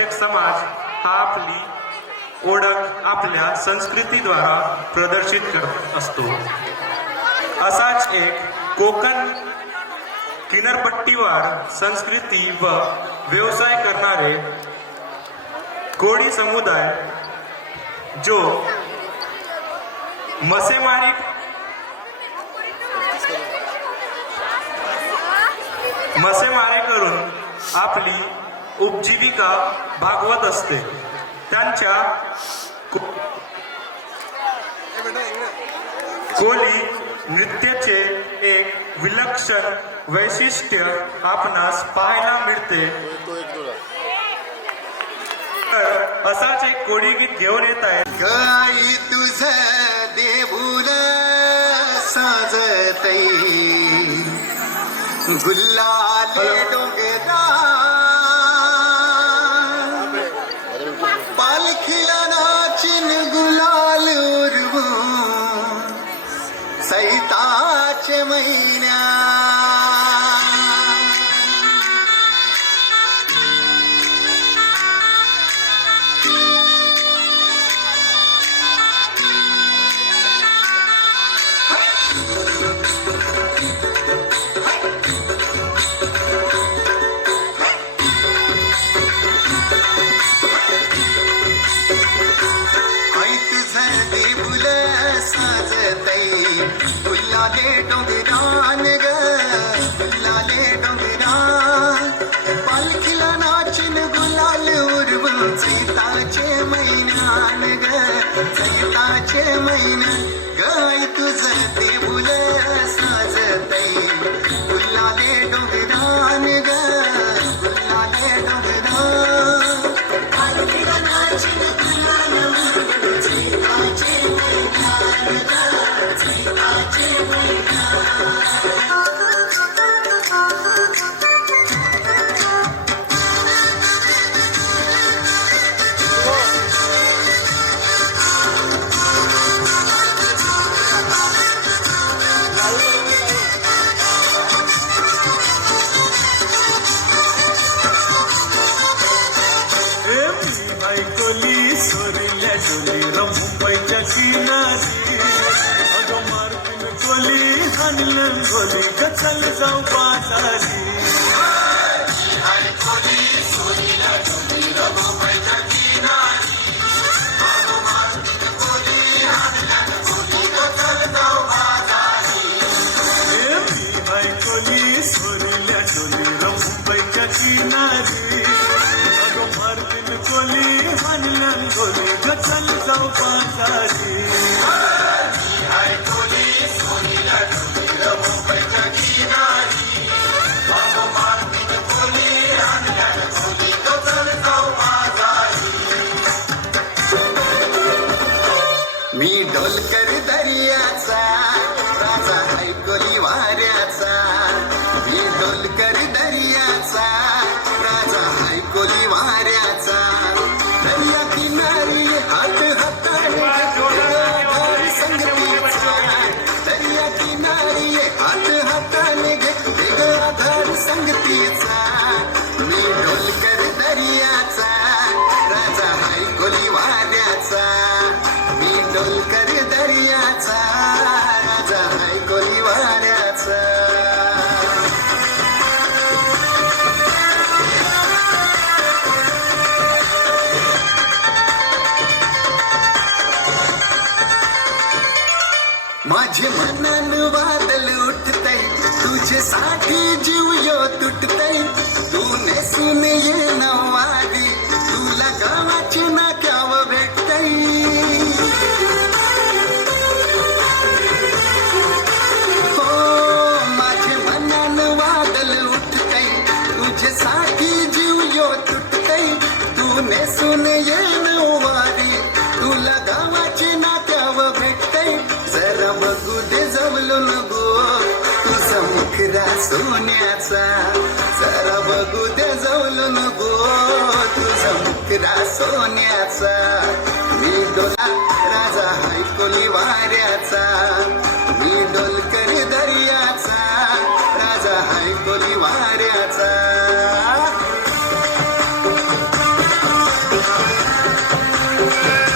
प्रत्येक समाज हा आपली ओळख आपल्या संस्कृतीद्वारा प्रदर्शित करत असतो. असाच एक कोकण किनारपट्टीवर संस्कृती व व्यवसाय करणारे कोळी समुदाय जो मासेमारी करून आपली उपजीविका भागवत असते. त्यांच्या कोळी नृत्याचे एक विलक्षण वैशिष्ट्य आपणास पाहायला मिळते. तर असाच एक कोळी गीत घेऊन येत आहे. गाई तुझ देऊळ साजतई गुल्लाले डोंगरा पालखीला नाचिन गुलाल उरवू सैताचे महिन्या गुल्लाले डोंगरान ग गुल्लाले डोंगरान पालखीला नाचिन गुलाल उरवून चैताचे महिन्यान ग चैताचे महिन्यान गाय तुझं देऊळ साजतई गुल्लाले डोंगरान ग गुल्लाले डोंगरान पालखीला नाचिन गुलाल उरवून चैताचे महिन्यान ग मुंबईच्या किनारी अगं मारतीन कोली हाणलं गोली चल जाऊ बाजारी. कोली सोरील्या डोली मुंबईच्या किनारी अगं मारतीन कोली हाणलं गोली चल जाऊ बाजारी. मी ढोलकर दर्याचा राजा हाय कोली वाऱ्याचा. मी ढोलकर दर्याचा राजा हाय कोली वाऱ्याचा. दर्या किनारी हात हाताने संगतीचा दर्या किनारी हात हाताने आधार संगतीचा. मी ढोलकर दर्याचा राजा हाय कोली वाऱ्याचा. मी ढोलकर दर्याचा राजा हाय कोली वाऱ्याचा. माझे मनान वादल उठतय तुझ्यासाठी जीव यो तुटतय. तू नेसून ये नवारी तुला गावाची नाक्यावर भेटतय. हो माझे मनान वादल उठतय तुझ्यासाठी जीव यो तुटतय. तू नेसून ये नवारी तुला गावाची नाक्यावर भेटतय. जरा बघू दे जवळून गो तुझा मुखरा सोन्याचा. जरा बघू दे जवळून गो तुझा मुखरा सोन्याचा. मी डोला राजा हाय कोली वाऱ्याचा. मी ढोलकर दर्याचा राजा हाय कोली वाऱ्याचा. नमस्कार